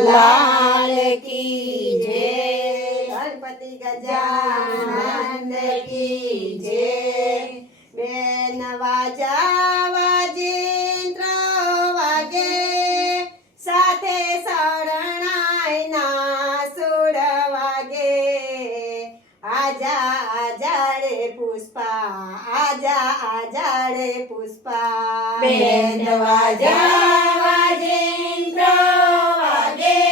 लाल की जय। गणपति गजानन की जय। बेन वाजा वाजेन्द्र वागे साथे शरणाईना सुर वागे। आजा आजा रे पुष्पा आजा आजा रे पुष्पा। बेन वाजा वाजेन्द्र वागे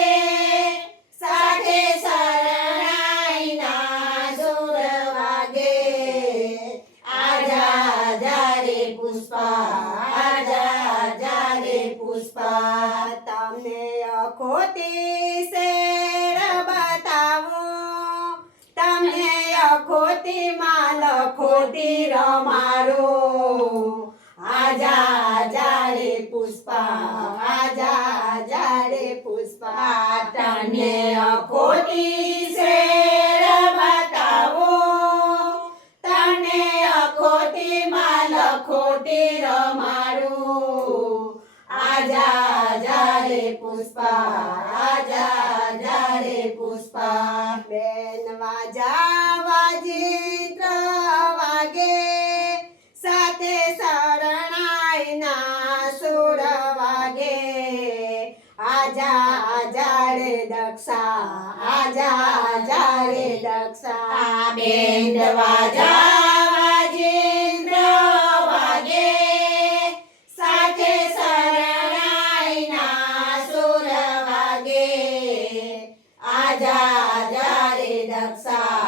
साथे शरणाईना सुर वागे। आजा आजा रे पुष्पा आजा आजा रे पुष्पा। તમને અખોટી શેર બતાવું તમને અખોટી માં લખોટી રમાડું। आजा आजा रे पुष्पा आजा आजा रे पुष्पा। तने अखोटी शेर बतावो तने अखोटी માં લખોટી રમાડું। आजा आजा रे पुष्पा आजा आजा रे पुष्पा। બેન વાજા વાજિંત્ર વાગે સાથે શરણાઈના સુર વાગે। આજા આજા રે દક્ષા આજા આજા રે દક્ષા। બેન વાજા વાજેન્દ્ર વાગે સાથે શરણાઈના સુર વાગે। આજા આજા રે દક્ષા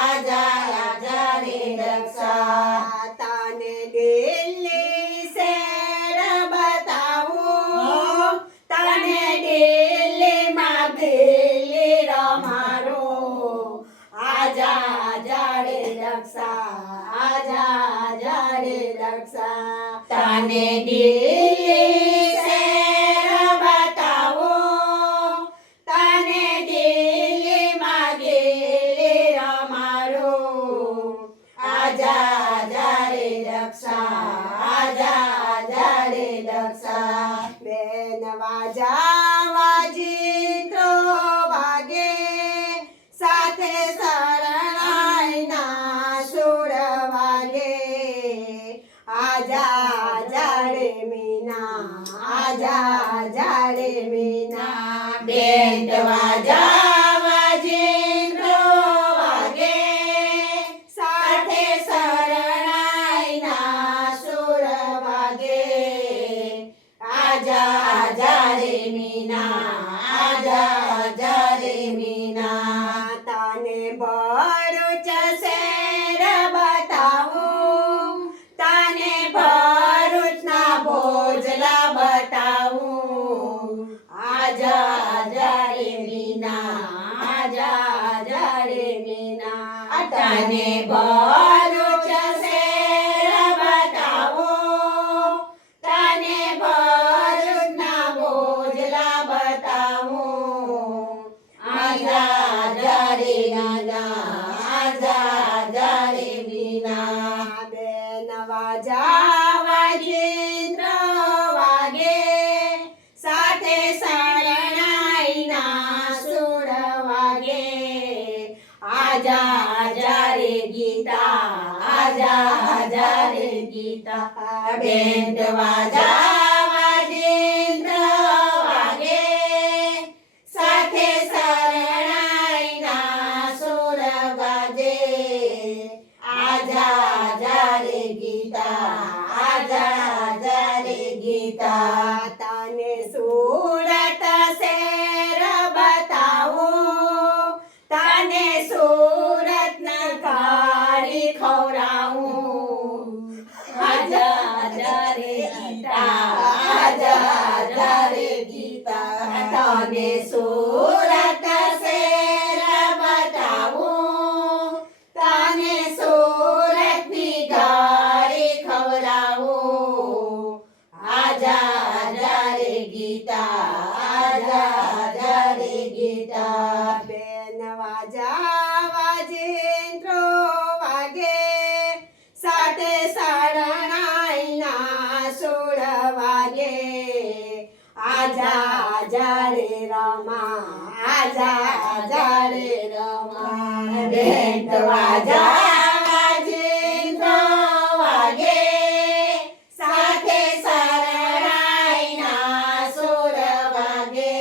આજા આજા રે દક્ષા। તને દિલ્હી શેર બતાવું તને દિલ્હીમાં દિલ્હી રમાડું। આજા આજા રે દક્ષા આજા આજા રે દક્ષા। તને દિલ્હી શેર બતાવું તને દિલ્હીમાં દિલ્હી રમાડું। આજા આજા રે દક્ષા આજા આજા રે દક્ષા। બેન વાજા વાજિંત્રો વાગે સાથે શરણાઈના સુર વાગે। આજા આજા રે મીના આજા આજા રે મીના। બેન્ડ વાજા વાજેન્દ્ર વાગે સાથે શરણાઈના સુર વાગે। આજા આજા રે મીના આજા આજા રે મીના। તને ભરૂચ શહેર બતાવું તને ભરૂચના ભોજલા બતાવું। આજા આજા રે મીના આજા આજા રે મીના। તને ભરૂચ શહેર બતાવું તને ભરૂચના ભોજલા બતાવું। આજા આજા રે મીના આજા આજા રે મીના। બેન વાજા વાજિંત્ર વાગે સાથે શરણાઈના સુર વાગે। આજા આજા રે ગીતા આજા આજા રે ગીતા। બેન્ડ વાજા વાજેન્દ્ર વાગે સાથે શરણાઈના સુર વાગે। આજા આજા રે ગીતા આજા આજા રે ગીતા। તને સુરત શહેર બતાવું તને સુરતના કાળી ખવડાવું। આજા આજા રે ગીતા આજા આજા રે ગીતા। તને સુરત શહેર બતાવું તને સુરતની કાળી ખવડાવું। આજા આજા રે ગીતા આજા આજા રે ગીતા। બેન વાજા વાજિંત્રો વાગે સાથે શરણાઈના સુર વાગે। આજા આજા રે રમા આજા આજા રે રમા બેન તો વાજા વાજિંત્રો વાગે સાથે શરણાઈના સુર વાગે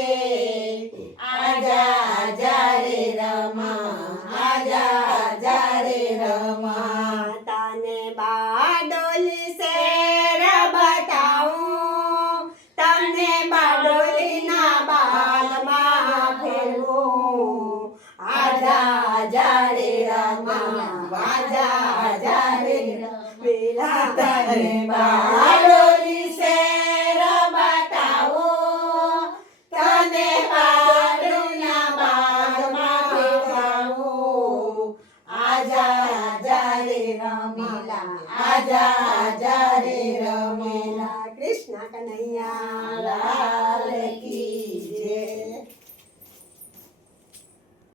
આજા આજા રે રમા આજા આજા રે રમા તને બારડોલી શેર બતાવું તમને બારડોલીના બાગમાં ફેરવું આજા આજા રે રમા આજા આજા રે રમા પેલા તને બા